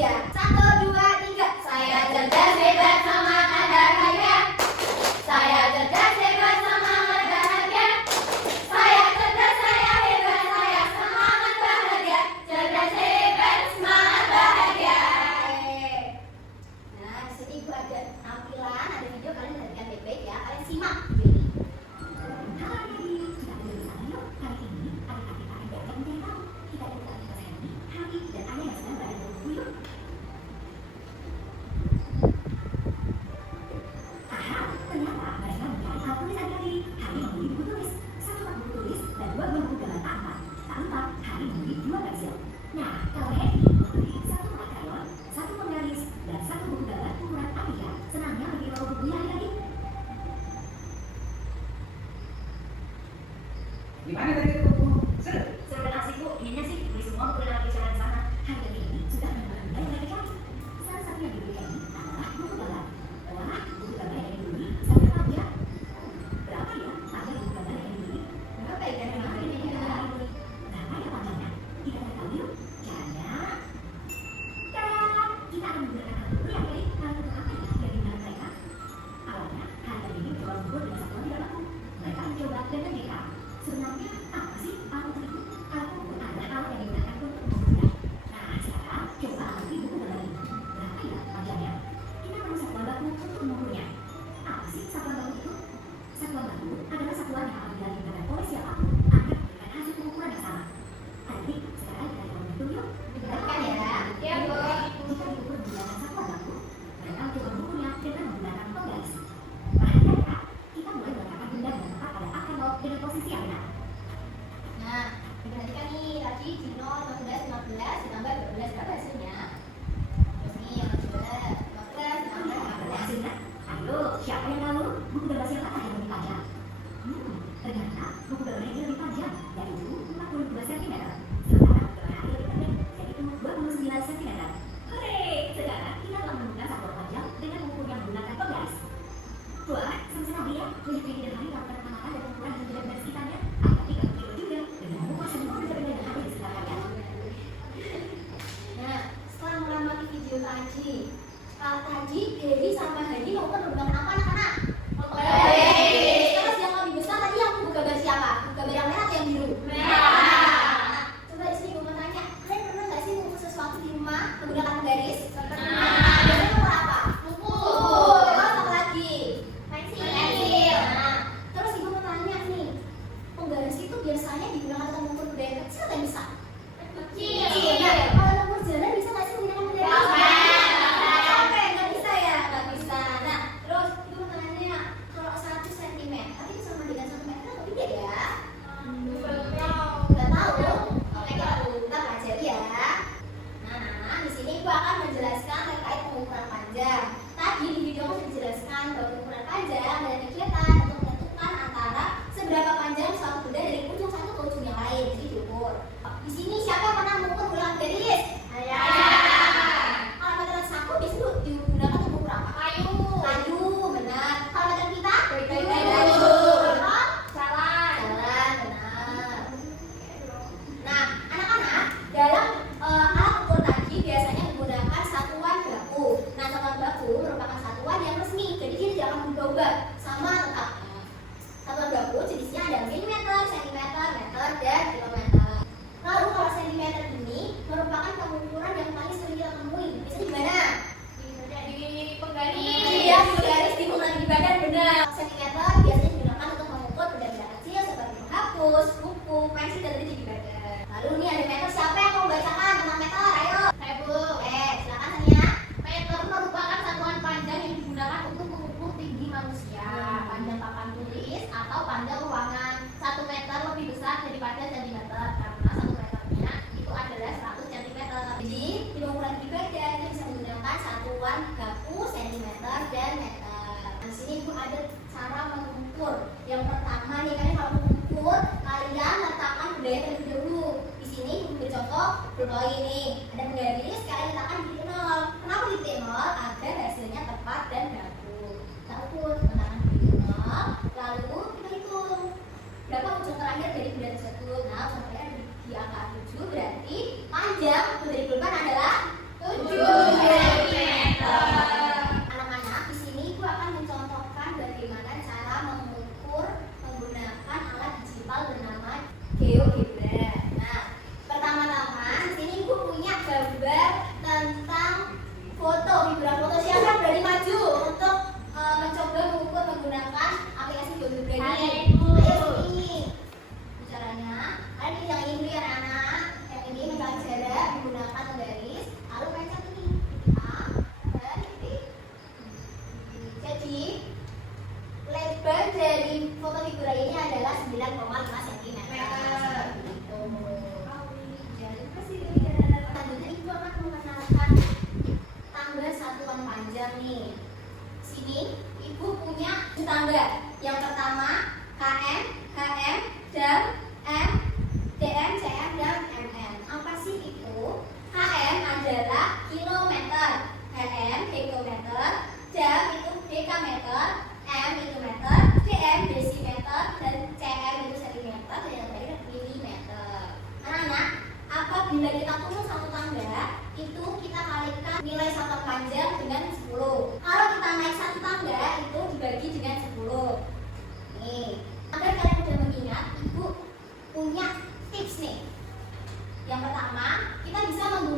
ya. 1, 2, 3. Saya cerdas, hebat, semangat, bahagia. Saya cerdas, hebat, semangat, bahagia. Saya cerdas, saya hebat, saya semangat, bahagia. Cerdas, hebat, semangat, bahagia. Nah, di sini Ibu ada tampilan, ada video, kalian perhatikan baik-baik ya. Kalian simak video ini. Nah, kalau Happy membeli 1 makaron, 1 penggaris, dan 1 buku gambar ukuran A3, senangnya bagi bawa bukunya adik-adik. Gimana tadi itu buku? Seru? Seru dan asik, Bu. Inginnya sih beli semua buku dalam bicara di sana. Harga ini sudah menambah yang mereka cari. Salah satu yang dibeli Happy adalah buku gambar. Wah, buku gambar yang dibeli bisa berapa ya? Berapa ya harga buku gambar yang dibeli? Berapa ya? Berapa ya panjangnya? Kita cari tahu yuk. Caranya, tada! Kita akan menggunakan hal buku yang klik. Hal buku apa ya yang digunakan mereka? Awalnya, harga ini mencoba buku dengan satuan tidak laku. Mereka mencoba dengan JK. Sebenarnya apa sih hal itu? Hal buku adalah hal yang digunakan untuk memudahkan. Nah, sekarang coba ambil buku gambar ini. Berapa ya panjangnya? Kita perlu satuan baku untuk mengukurnya. Apa sih satuan baku itu? Satuan baku adalah satuan yang apabila digunakan oleh siapapun akan memberikan hasil pengukuran yang sama. Adik, sekarang kita akan menghitung yuk. Dibenarkan ya. Iya, Bu. Jika diukur menggunakan satuan baku, mereka mencoba mengukurnya dengan menggunakan penggaris. Perhatikan ya, kita mulai meletakkan benda dan tempat pada akar laut dengan posisi yang benar. Nah, diperhatikan nih, tadi di 0, 15, 15 ditambah 12, berapa hasilnya? Terus nih yang kedua, 15 ditambah 15. Hasilnya, ayo, siapa yang tahu buku gambar siapa yang lebih panjang? Ternyata buku gambar ini lebih panjang, yaitu 42 cm. Sementara buku gambar ini lebih pendek, yaitu 29 cm. Hore! Sekarang kita telah menemukan satuan panjang dengan mengukur yang menggunakan penggaris. Wah, senang ya, melihat Peggy dan Hari melakukan pengamatan dan pengukuran di benda-benda sekitarnya. Tapi kamu coba juga dengan mengukur semua benda-benda yang ada di sekitar kalian. Nah, setelah mengamati video tadi, Dewi sama Hadi mau menggunakan apa anak-anak? Sekarang yang lebih besar tadi yang buku gambar siapa? Buku gambar yang merah atau yang biru? Nah, coba di sini gue mau tanya, kalian pernah nggak sih mengukur sesuatu di rumah menggunakan penggaris? Biasanya mengukur apa? Terus apa lagi? Pensil. Nah, terus ibu mau tanya nih, penggaris itu biasanya digunakan untuk mengukur benda yang kecil atau yang besar? Kecil. Nah, kalau mengukur jalan bisa nggak sih menggunakan penggaris? Sampai nggak bisa ya? Nggak bisa. Nah, terus ibu mau tanya, kalau 1 cm itu sama dengan 1 meter atau tidak ya? Nggak tahu. Oke, kalau kita pelajari ya. Nah, di sini ibu akan menjelaskan terkait pengukuran panjang. Tadi di video aku sudah dijelaskan bahwa pengukuran panjang adalah kegiatan untuk menentukan antara seberapa panjang suatu benda dari ujung satu ke ujung yang lain. Jadi diukur. Di sini siapa yang pernah mengukur ulang garis? Kalau meteran saku biasanya digunakan untuk mengukur apa? Kayu, benar. Kalau meteran kita? Kayu. Jalan, benar. Nah, anak-anak, dalam alat ukur tadi biasanya menggunakan satuan baku. Nah, satuan baku merupakan satuan yang resmi, jadi dia tidak akan berubah-ubah, sama tetap. Satuan baku jenisnya ada milimeter, sentimeter, meter, dan kilometer. Lalu kalau sentimeter ini merupakan pengukuran yang paling sering kita temui. Biasanya di mana? Di penggaris. Iya, di penggaris, di ukuran di badan, benar. Sentimeter biasanya digunakan untuk mengukur benda-benda kecil seperti menghapus, buku, pensil, dan di badan. Lalu nih ada meter, siapa yang mau bacakan tentang meter? Ayo. Silakan Tania. Meter merupakan satuan panjang yang digunakan untuk mengukur tinggi manusia, panjang papan tulis atau panjang ruangan. 1 meter lebih besar daripada sentimeter karena 1 meternya itu adalah 100 cm. Jadi di pengukuran di badan kita bisa menggunakan satuan baku, sentimeter, dan meter. Di sini ibu ada cara mengukur. Yang pertama nih, kalian kalau mengukur kalian letakkan benda terlebih dahulu. Di sini ibu beri contoh berbawah ini ada penggaris, kalian letakkan di titik 0. Kenapa di titik 0? Agar hasilnya tepat dan baku. Kita ukur letakkan di titik 0, lalu kita hitung berapa ujung terakhir dari benda tersebut. Nah, ujung terakhir di angka 7 berarti panjang dari korban adalah 7.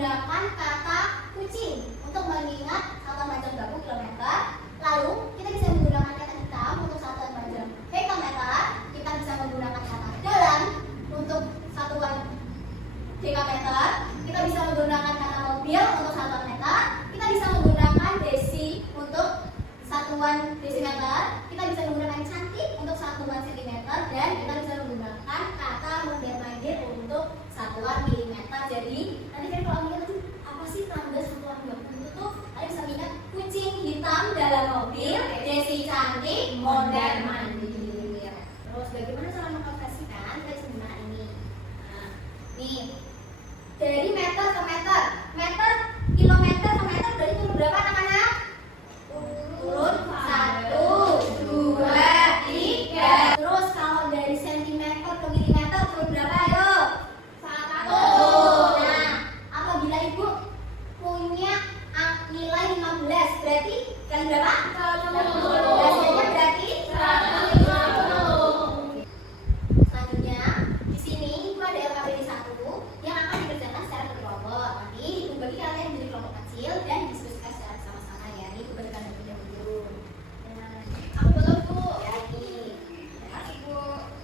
menggunakan kata kucing untuk mengingat satuan panjang baku kilometer. Lalu kita bisa menggunakan kata hitam untuk satuan panjang hektometer. Kita bisa menggunakan kata dalam untuk satuan dekameter. Kita bisa menggunakan kata mobil untuk satuan meter. Kita bisa menggunakan desi untuk satuan desimeter. Kita bisa menggunakan cantik untuk satuan sentimeter, dan kita bisa menggunakan kata mondar-mandir untuk satuan milimeter. Jadi nanti kan kalau ingat tuh apa sih tanda satuan baku itu tuh, kalian bisa ingat kucing hitam dalam mobil, desi cantik, mondar-mandir. Terus bagaimana cara mengkonversikan dari sembilan ini? Nah, nih dari meter ke meter, kilometer ke meter berarti turun berapa anak-anak? Turun 1, 2, 3. Terus kalau dari sentimeter ke milimeter turun berapa ayo? 1. Nah, apabila ibu punya nilai 15, berarti kali berapa? 100. Hasilnya berarti 150. Selanjutnya di sini ibu ada LKPD 1 yang akan dikerjakan secara berkelompok. Nanti ibu bagi kalian menjadi kelompok kecil dan diskusikan secara bersama-sama ya. Ini ibu berikan dulu. Aku belum bu. Ya ini. Terima kasih bu.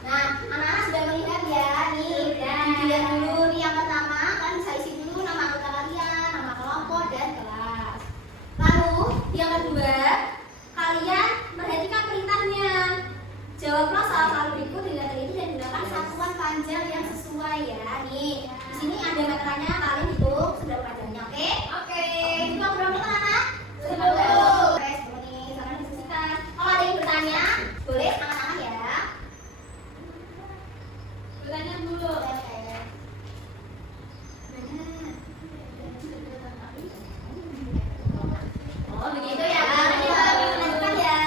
Nah, anak-anak sudah melihat ya. Nih, dilihat dulu nih yang pertama kan bisa isi dulu nama anggota kalian, nama kelompok dan kelas. Lalu yang kedua, kalian perhatikan perintahnya. Jawablah soal berikut dengan teliti dan gunakan satuan panjang yang sesuai ya. Nih, di sini ada meterannya, kalian hitung seberapa panjangnya, oke? Oke. Hitung berapa meter anak? 10. Oke, 10 nih. Sekarang diskusikan. Kalau ada yang bertanya, boleh angkat-angkat ya. Bertanya dulu. Oke. Oh, begitu ya. Nanti lanjutkan ya.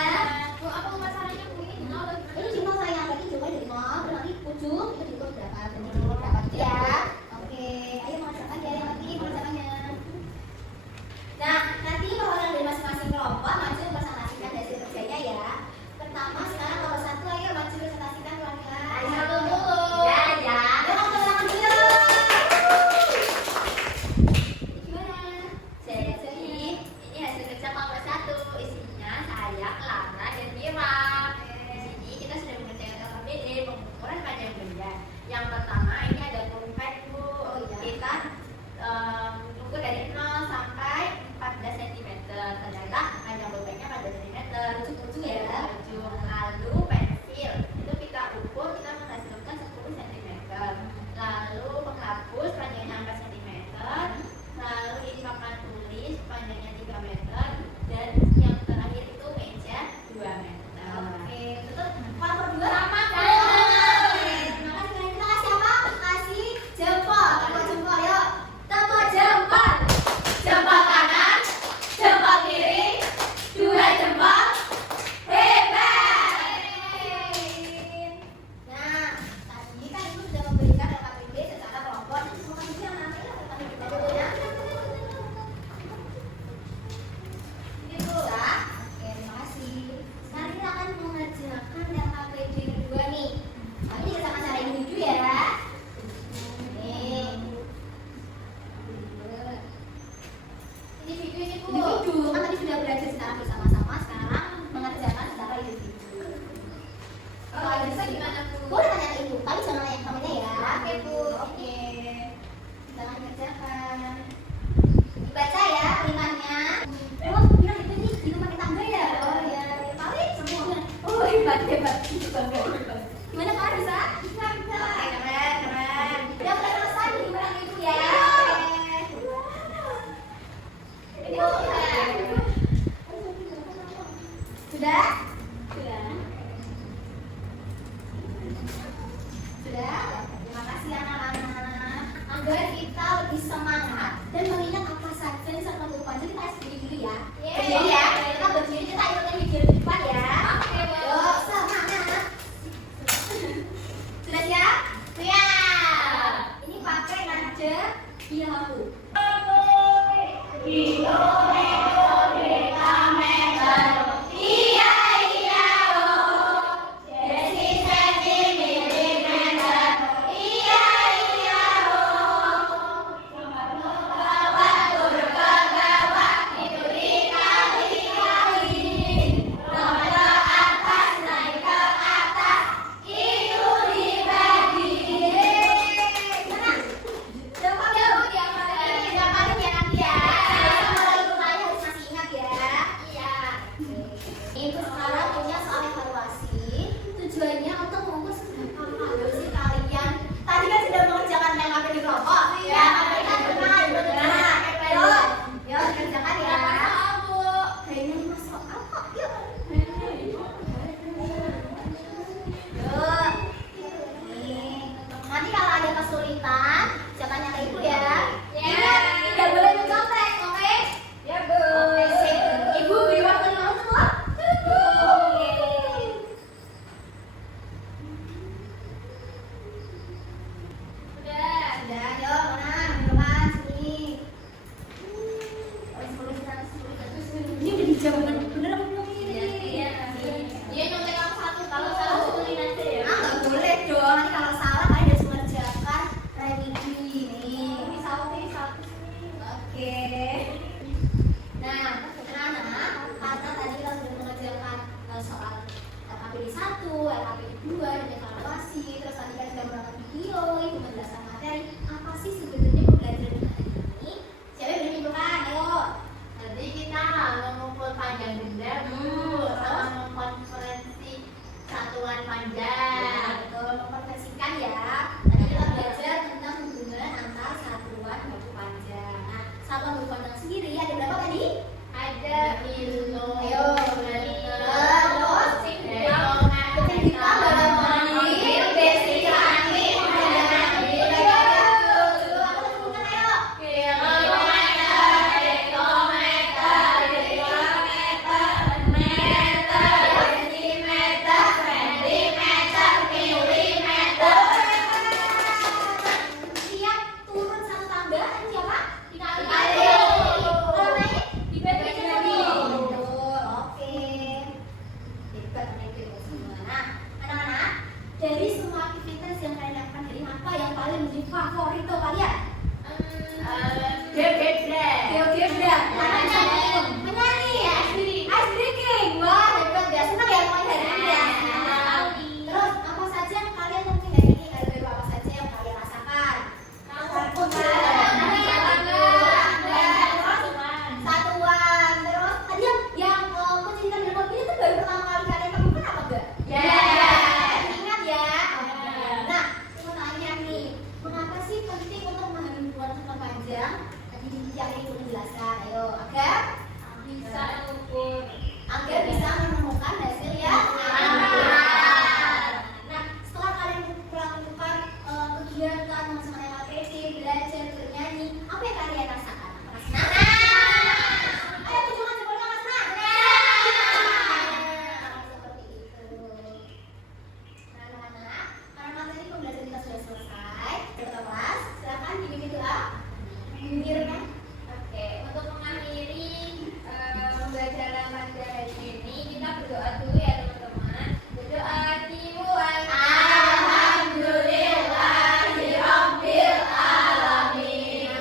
Apa masalahnya Bu ini gimana? Ini cuma saya berarti coba dari 0 berarti ujung itu diukur berapa? Berapa gitu ya? Oke, ayo mengerjakan ya yang penting mengerjakannya. Nah, nanti perwakilan dari masing-masing kelompok maju presentasikan hasil kerjanya ya. Pertama sekarang nomor 1, ayo maju presentasikan perwakilan. Satu dulu. Ya. Ayo kamu presentasikan dulu. Gimana? Jadi ini hasil kerja kelompok 1. Isinya saya, Clara, dan Mira. Di sini kita sudah mengerjakan LKPD pengukuran panjang benda. Yang pertama ini ada pulpen Bu. Kita ukur dari 0 sampai 14 cm. Ternyata panjang pulpennya 14 cm. Ujung-ujung ya. Ujung. Lalu pensil itu kita ukur, kita menghasilkan 10 cm. Lalu penghapus panjangnya 4 cm. Lalu ini papan tulis panjangnya 3 meter. Dan yang terakhir itu meja 2 meter. Oke, betul. Kalau berdua sama kan? Terima kasih. Kita kasih apa? Kasih jempol. Tepuk jempol, yuk. Tepuk jempol. Jempol kanan, jempol kiri, 2 jempol. Hebat. Nah, tadi kan ibu sudah memberikan LKPD secara kelompok. Nanti semua ibu yang nanti LKPD kita dulu ya. Ini Bu. Oke, terima kasih. Sekarang kita akan mengerjakan LKPD kedua nih. Tapi dikerjakan secara individu ya. Nih. Individu kan tadi sudah belajar secara bersama-sama, sekarang mengerjakan secara individu. Kalau ada bisa gimana Bu? Boleh tanya ke ibu, tapi jangan nanya ke temennya ya. Oke Bu, oke. Jangan dikerjakan. Dibaca ya perintahnya. Oh, kira itu nih di rumah tetangga ya? Oh iya, paling semua. Oh hebat. Gimana Kak, bisa? Bisa. Oke, keren. Udah mulai selesai gimana ibu ya? Ini sudah? Sudah? Terima kasih anak-anak. Agar kita lebih semangat dan mengingat apa saja yang serta lupa. Jadi kita sendiri dulu ya. Berdiri ya. Kita berdiri, kita ikutin video di depan ya. Yuk, semangat. Sudah siap? Siap. Ini pakai nada bilahu. kesulitan, silakan nyari ibu ya. Ya. Ingat, tidak boleh mencontek, oke? Ya, Bu. Oke, sip. Ibu beri waktu 5 menit loh. Oke. Udah. Sudah, ayo mana? Minuman sini. Ini udah dijawab bener apa belum ini? Iya. Dia nyontek kamu satu, kalau salah sebelin aja ya. Ah, nggak boleh dong. Nanti kalau salah kalian harus mengerjakan remedi nih. Ini satu sini. Oke. Nah, anak-anak, karena tadi kita sudah mengerjakan soal LKPD 1, LKPD 2, dan evaluasi. Terus tadi kan sudah melakukan video, ibu menjelaskan materi. Apa sih sebetulnya pembelajaran hari ini? Siapa yang berani bukan? Ayo. Nanti kita mengumpul panjang benda dulu, sama mengkonferensi satuan panjang. Betul, mengkonversikan ya. Tadi kita belajar tentang hubungan antar satuan baku panjang. Nah, satuan baku panjang sendiri ada berapa tadi? Ada kilo, Ayo. terus Ketinggian dalam menit, basic angin, siap turun satu tambahan siapa? Dikali. Kalau naik? Betul, oke. Hebat anak itu semua. Nah, anak-anak, dari semua aktivitas yang kalian lakukan hari ini, apa yang paling menjadi favorito kalian? Geogebra. Menyanyi ya? Ice breaking. Wah, hebat ya. Senang ya pokoknya hari ini ya. Terus apa saja yang kalian mungkin hari ini hal baru apa saja yang kalian rasakan? Satuan. Terus tadi yang pencinta dalam mobil itu baru pertama kali kalian temukan apa enggak? Ingat ya. Nah, mau tanya nih, mengapa sih penting untuk memahami hubungan antar panjang? Tadi yang ibu menjelaskan. Ayo, agar bisa menemukan hasil yang aman. Nah, setelah kalian melakukan kegiatan melaksanakan LKPD, belajar, bernyanyi, apa yang kalian rasakan? Apakah senang? Ayo tunjukkan jempolnya mas senang. Seperti itu. Nah, anak-anak, karena materi pembelajaran kita sudah selesai, kita kelas, silakan dibimbing doa. Bimbingnya. Oke, untuk mengakhiri pembelajaran pada hari ini, kita berdoa dulu ya teman-teman. Berdoa dimulai. Alhamdulillahirabbil alamin.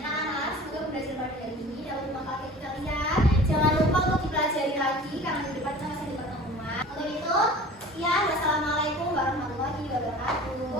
Anak-anak, semoga pembelajaran pada hari ini dapat bermanfaat bagi kalian. Jangan lupa untuk dipelajari lagi karena di depan kita masih ada pertemuan. Untuk itu, ya, wassalamualaikum warahmatullahi wabarakatuh.